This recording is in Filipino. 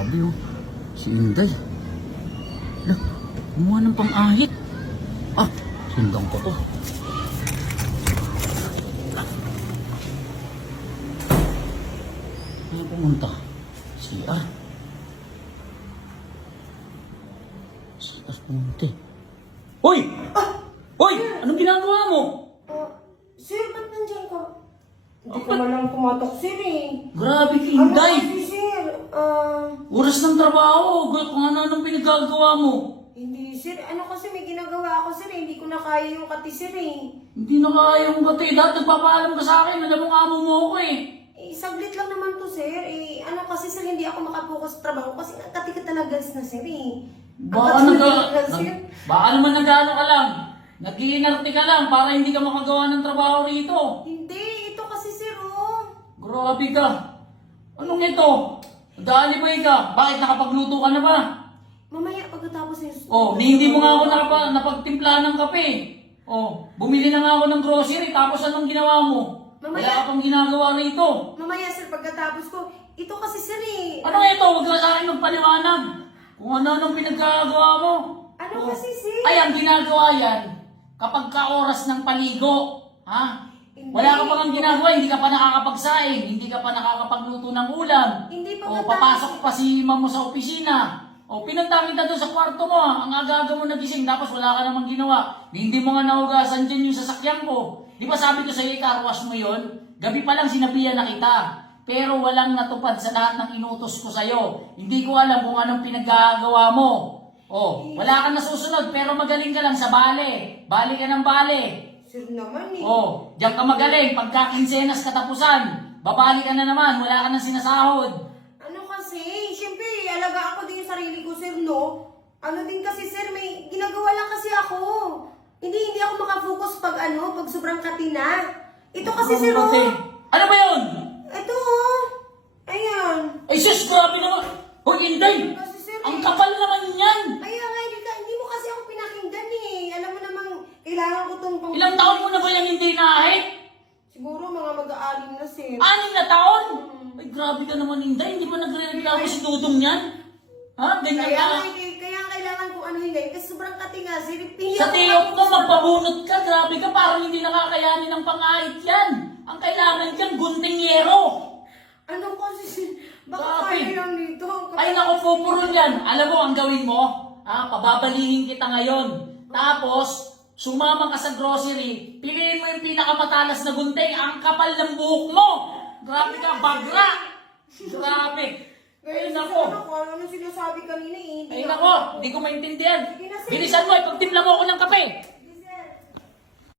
Grabe oh. Si Inday. Ala, kumuha ng pang-ahit. Ah, sundang ko to. Ano pumunta? CR. CR pumunta. Hoy! Hoy! Anong ginagawa mo? Sir, ba't nandiyan ka? Hindi ka man lang pumatok, sir eh. Grabe ka, Ano Inday! kasi, sir? Oras ng trabaho. Kung ano anong pinagagawa mo? Hindi, sir. Ano kasi may ginagawa ako, sir eh. Hindi ko na kaya yung kati, sir eh. Hindi na kaya yung gati. Dahil nagpapaalam ka sa akin. Alam mo nga mo ako eh. Eh, saglit lang naman to, sir. Eh, ano kasi, sir, hindi ako makapokus sa trabaho kasi kati ka talaga na, sir eh. Baka baka naman nag-ano ka lang. Nag-iinarte ka lang para hindi ka makagawa ng trabaho rito. Hindi, ito kasi, sir, oh. Grabe ka. Anong ito? Nag-aalibay ka. Bakit nakapagluto ka na ba? Mamaya, pagkatapos eh. Oh, hindi mo nga ako napagtimpla ng kape. Oh, bumili na nga ako ng grocery tapos anong ginawa mo? Mamaya. Wala ka pang ginagawa rito. Mamaya, sir, pagkatapos ko, ito kasi, sir eh. Ano ito? Huwag ka sa akin magpaliwanag. Kung ano-anong pinagkagawa mo. Ano Oh. kasi, sir? Ay, ang ginagawa yan, kapag ka-oras ng paligo, ha? Hindi. Wala ka pa kang ginagawa, hindi ka pa nakakapagsaing, hindi ka pa nakakapagluto ng ulam. Hindi pa O, matapos. papasok pa si ma'am mo sa opisina. O, pinunta kita doon sa kwarto mo, ang aga-aga mo nagising, tapos wala ka namang ginawa. Hindi mo nga nahugasan dyan yung sasakyan ko. Di ba sabi ko sa'yo, car-wash mo yun? Gabi pa lang sinabihan na kita. Pero walang natupad sa lahat ng inutos ko sa'yo. Hindi ko alam kung anong pinaggagawa mo. O, wala kang nasusunod, pero magaling ka lang sa bale. Bale ka ng bale. Sir naman eh. Oh, diyan ka magaling. Pagka kinsenas katapusan, babali ka na naman, wala ka nang sinasahod. Ano kasi, syempre, alaga ako din yung sarili ko, sir, no? Ano din kasi, sir, may ginagawa lang kasi ako. Hindi ako makafocus pag pag sobrang katina. Ito kasi, sir, oh. Ano ba yun? Ito, oh. Ayan. Ay, sus, grabe naman. Hoy, Inday, Kasi, sir, ang kapal naman yan. Ayan nga, hindi mo kasi ako pinakinggan eh. Alam mo namang, kailangan ko itong Ilang taon mo na ba yung hindi naahit? Siguro mga mag-aalim na, sir. 6 na taon? Ay, grabe ka naman, Inday. Hindi ba nagre-reklamo si Dudong yan? Ha? Ganyan ka? Kaya kailangan ko hingayin kasi sobrang katinga, sir. Sa tiyok ko, magpabunot ka. Grabe ka, parang hindi nakakayanin ng pangahit yan. Ang kailangan dyan, guntingero. Ano kasi, sir? Baka Grabe. kaya lang dito. Ay, naku, pupurol yan. Alam mo, ang gawin mo, pababalihin kita ngayon. Tapos, sumama ka sa grocery, piliin mo yung pinakamatalas na gunting, ang kapal ng buhok mo. Grabe ka, bagra. Grabe. Ay, naku. Ano sinasabi kanina eh. Ay, naku, hindi ko maintindihan. Sige na, sir. Bilisan mo, ipagtimpla mo ako ng kape.